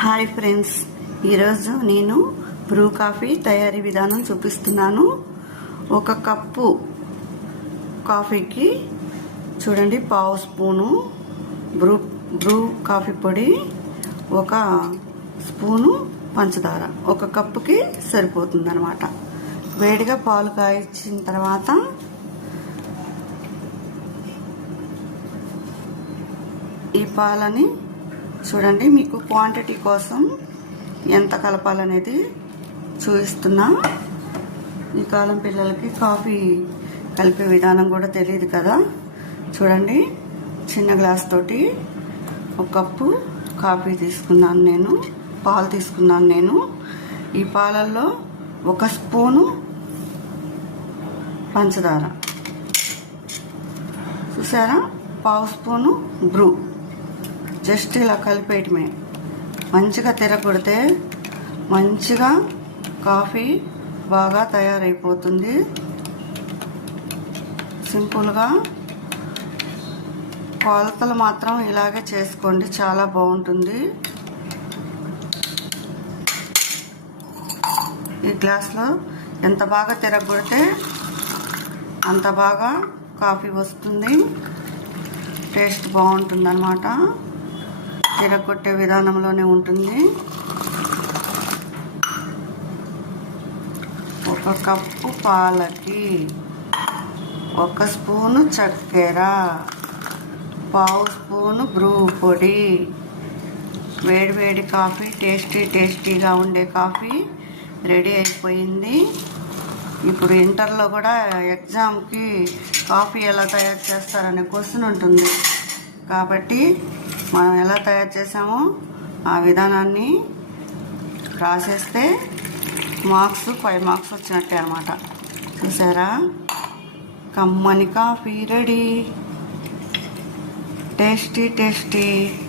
Hi friends. ఈరోజు నేను Bru coffee తయారీ విధానం చూపిస్తున్నాను. ఒక కప్పు కాఫీకి చూడండి పావు స్పూను బ్రూ బ్రూ కాఫీ పొడి ఒక స్పూను పంచదార. ఒక కప్పుకి సరిపోతుంది అనమాట వేడిగా పాలు కాయించిన తర్వాత ఈ పాలని చూడండి మీకు క్వాంటిటీ కోసం ఎంత కలపాలనేది చూపిస్తున్నా. ఈ కాలం పిల్లలకి కాఫీ కలిపే విధానం కూడా తెలియదు కదా. చూడండి చిన్న గ్లాస్ తోటి ఒక కప్పు కాఫీ తీసుకున్నాను నేను పాలు తీసుకున్నాను నేను. ఈ పాలల్లో ఒక స్పూను పంచదార. చూసారా? పావు స్పూను బ్రూ. జస్ట్ ఇలా కలిపేయటమే. మంచిగా తిరగొడితే మంచిగా కాఫీ బాగా తయారైపోతుంది. సింపుల్గా కొలతలు మాత్రం ఇలాగే చేసుకోండి చాలా బాగుంటుంది. ఈ గ్లాస్లో ఎంత బాగా తిరగొడితే అంత బాగా కాఫీ వస్తుంది. టేస్ట్ బాగుంటుంది అన్నమాట తిరగొట్టే విధానంలోనే ఉంటుంది. ఒక కప్పు పాలకి ఒక స్పూను చక్కెర పావు స్పూను బ్రూ పొడి వేడివేడి కాఫీ టేస్టీ టేస్టీగా ఉండే కాఫీ రెడీ అయిపోయింది. ఇప్పుడు ఇంటర్లో కూడా ఎగ్జామ్కి కాఫీ ఎలా తయారు చేస్తారనే క్వశ్చన్ ఉంటుంది. కాబట్టి మనం ఎలా తయారు చేసామో ఆ విధానాన్ని రాసేస్తే మార్క్స్ ఫైవ్ మార్క్స్ వచ్చినట్టే అనమాట చూసారా? కమ్మని కాఫీ రెడీ. Tasty tasty.